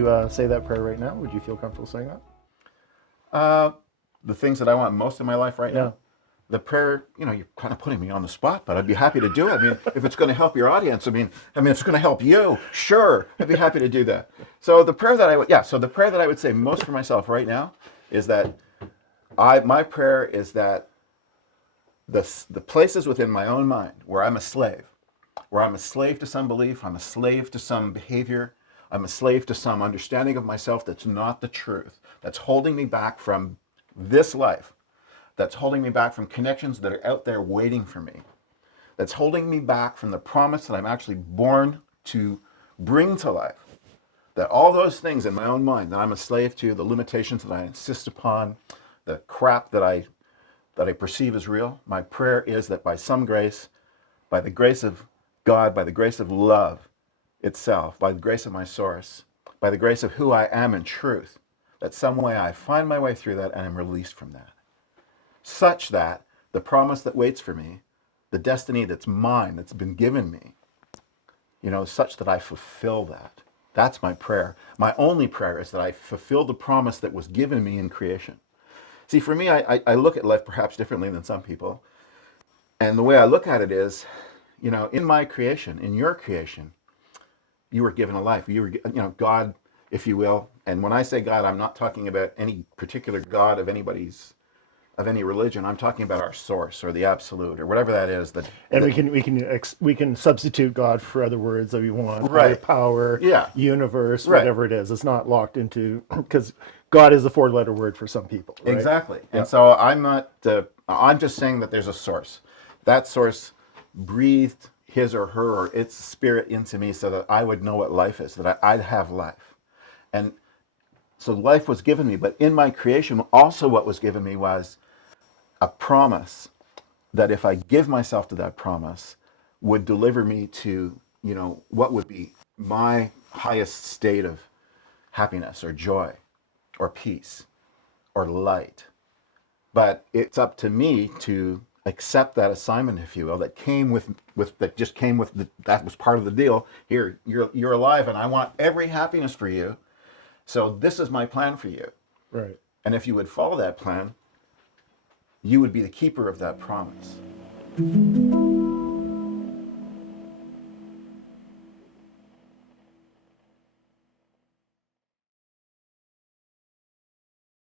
you say that prayer right now? Would you feel comfortable saying that? The things that I want most in my life right Yeah. now. The prayer, you're kind of putting me on the spot, but I'd be happy to do it. I mean, if it's going to help your audience, if it's going to help you, sure, I'd be happy to do that. So the prayer that I would say most for myself right now is that my prayer is that the places within my own mind where I'm a slave to some belief, I'm a slave to some behavior, I'm a slave to some understanding of myself that's not the truth, that's holding me back from this life, that's holding me back from connections that are out there waiting for me, that's holding me back from the promise that I'm actually born to bring to life. That all those things in my own mind that I'm a slave to, the limitations that I insist upon, the crap that I perceive as real, my prayer is that by some grace, by the grace of God, by the grace of love itself, by the grace of my source, by the grace of who I am in truth, that some way I find my way through that and am released from that. Such that the promise that waits for me, the destiny that's mine, that's been given me, such that I fulfill that. That's my prayer. My only prayer is that I fulfill the promise that was given me in creation. See, for me, I look at life perhaps differently than some people. And the way I look at it is, in my creation, in your creation, you were given a life. You were, God, if you will. And when I say God, I'm not talking about any particular God of any religion. I'm talking about our source or the absolute or whatever that is. And we can substitute God for other words that we want. Higher Right. power, Yeah. universe, Right. whatever it is. It's not locked into because God is a 4-letter word for some people. Right? Exactly. Yeah. And so I'm just saying that there's a source. That source breathed his or her or its spirit into me so that I would know what life is, that I'd have life. And so life was given me, but in my creation, also what was given me was a promise that if I give myself to that promise, would deliver me to, what would be my highest state of happiness or joy or peace or light. But it's up to me to accept that assignment, if you will, that came that was part of the deal. Here, you're alive, and I want every happiness for you. So this is my plan for you. Right. And if you would follow that plan, you would be the keeper of that promise.